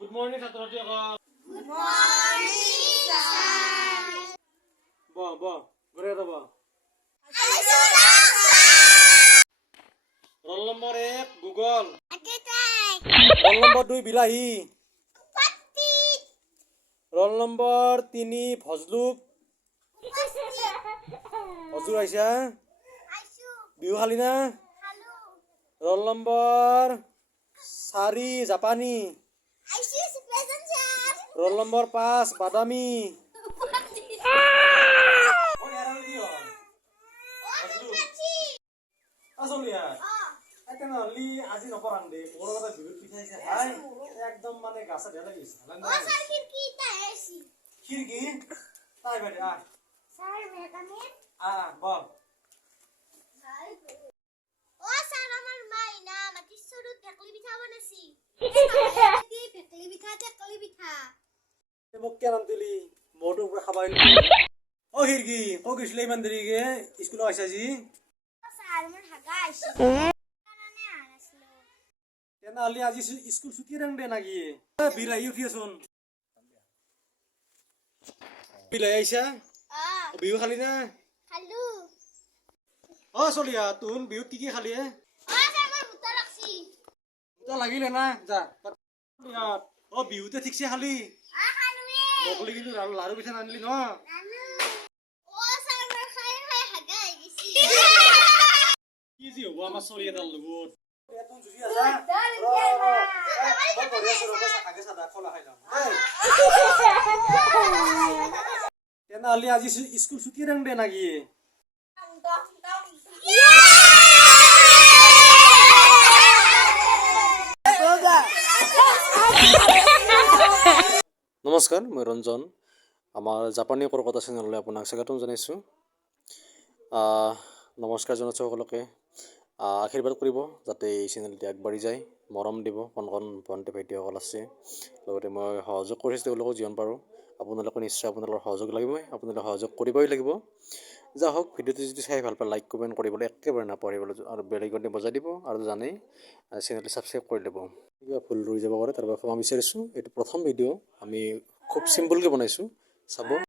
Good morning, ছাত্ৰ-ছাত্ৰীসকল। Good morning, sir. বহ ঘূৰে ৰ'ব। Roll number 1 Google. Roll number 2 বিলাহী। Roll number 3 ভজলুক। হজুৰ আহিছা? বিহু খালি না? ৰোল নম্বৰ 4 জাপানী। ৰোল নম্বৰ 5 বাদামী। আজি নপৰাং দে মোৰ লগত বিহুত পিঠাইছে ভাই একদম মানে গাছা দিয়া লাগিছে খিৰকি তাই বাইদে বল মোক কেন দিলি মোৰটো পৰা খাবা অ খিৰকি ক গৈছিলে ইমান দেৰিকে স্কুলত আহিছা যি তেনেহ'লে আজি স্কুল ছুটি ৰাং দে নাকি বিলাহী উঠিয়াচোন বিলাহী আহিছা বিহু খালি না অ চলিয়া তোন বিহুত কি খালি দুটা লাগিলে না যা অ বিহুতে ঠিকছে খালি বগলি কিন্তু লাৰু পিঠা নানিলি ন কি যি হ'ব আমাৰ চলি এটাৰ লগত তেনেহ'লে আজি স্কুল ছুটি ৰাং দে নাকি নমস্কাৰ মই ৰঞ্জন আমাৰ জাপানী কলকাতা চেনেললৈ আপোনাক স্বাগতম জনাইছোঁ নমস্কাৰ জনাইছোঁ সকলোকে আশীৰ্বাদ কৰিব যাতে এই চেনেলটি আগবাঢ়ি যায় মৰম দিব কণ ভণ্টি ভাইটিসকল আছে লগতে মই সহযোগ কৰিছোঁ তেওঁলোকক যিমান পাৰোঁ আপোনালোকে নিশ্চয় আপোনালোকৰ সহযোগ লাগিবই আপোনালোকে সহযোগ কৰিবই লাগিব যা হওক ভিডিঅ'টো যদি চাই ভাল পায় লাইক কমেণ্ট কৰিবলৈ একেবাৰে নাপাহৰিবলৈ আৰু বেল আইকনটো বজাই দিব আৰু জানেই চেনেলটো ছাবস্ক্ৰাইব কৰি ল'ব কিবা ভুল ৰৈ যাব পাৰে তাৰ বাবে ক্ষমা বিচাৰিছোঁ এইটো প্ৰথম ভিডিঅ' আমি খুব চিম্পলকৈ বনাইছোঁ চাব